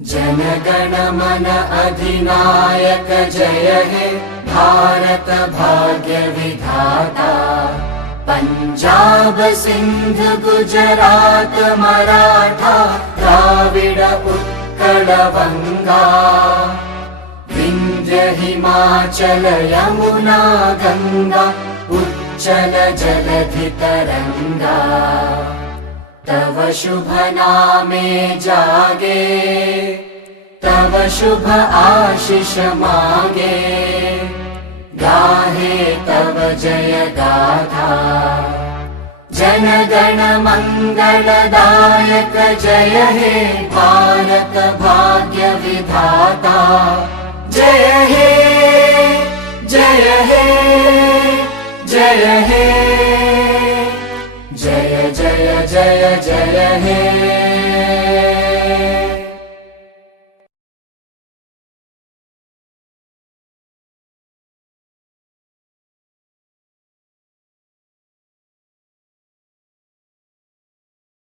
जनगण मन अधिनायक जय हे भारत भाग्य विधाता। पंजाब सिंध गुजरात मराठा द्राविड उत्कल बंगा। विंध्य हिमाचल यमुना गंगा उच्चल जलधि तरंगा। तव शुभ नामे जागे तव शुभ आशीष मागे। गाहे तव जय गाथा जनगण मंगलदायक जय हे भारत भाग्य विधाता। जय हे जय हे जय हे जय जय जय जय हे।